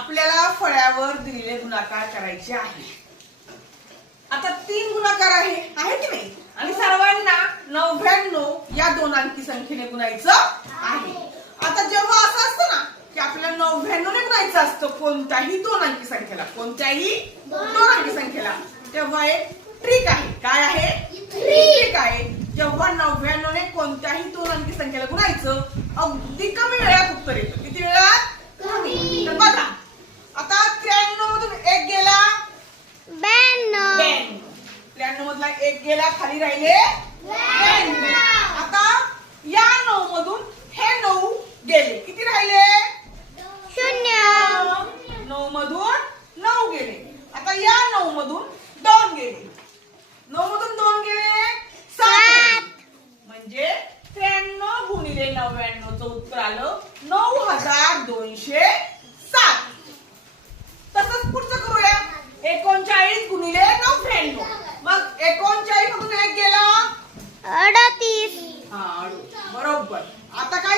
आपल्याला फळ्यावर दिलेले गुणाकार करायचे आहे. आता तीन गुणाकार आहे आहे की नाही? आणि सर्वांना नव्याण्णव या दोन अंकी संख्येने गुणायचं आहे. आता जेव्हा असं असतं ना की आपल्याला नव्याण्णव ने गुणायचं असतं कोणत्याही दोन अंकी संख्येला कोणत्याही दोन अंकी संख्येला तेव्हा एक ट्रिक आहे. काय आहे? ट्रिक आहे. जेव्हा नव्याण्णव ने कोणत्याही दोन अंकी संख्येला गुणायचं अगदी कमी वेळात उत्तर येतं किती वेळात कमी तर बघा आता त्र्याण्णव मधून एक गेला ब्याण्णव त्र्याण्णव मधला एक गेला खाली राहिले. आता या नऊ मधून हे नऊ गेले. किती राहिले? शून्य. नऊ मधून नऊ गेले. आता या नऊ मधून दोन गेले. नऊ मधून दोन गेले? सात. म्हणजे त्र्याण्णव गुणिले नव्याण्णवचं उत्तर आलं नऊ हजार दोनशे सात. तसंच पुढचं करूया. एकोणचाळीस गुणिले नव्याण्णव. मग एकोणचाळीस मधून एक गेला. अडतीस. हा, अडू. बरोबर. आता काय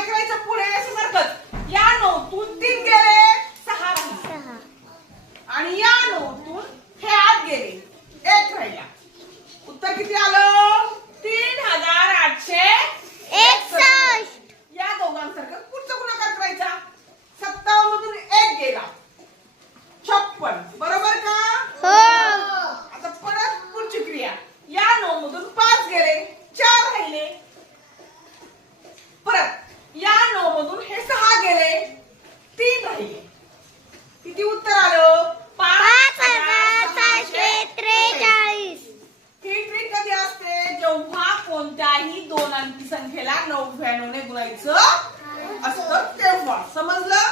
कोणत्याही दोन अंकी संख्येला नव्याण्णव ने गुणायचं असत तेव्हा. समजलं?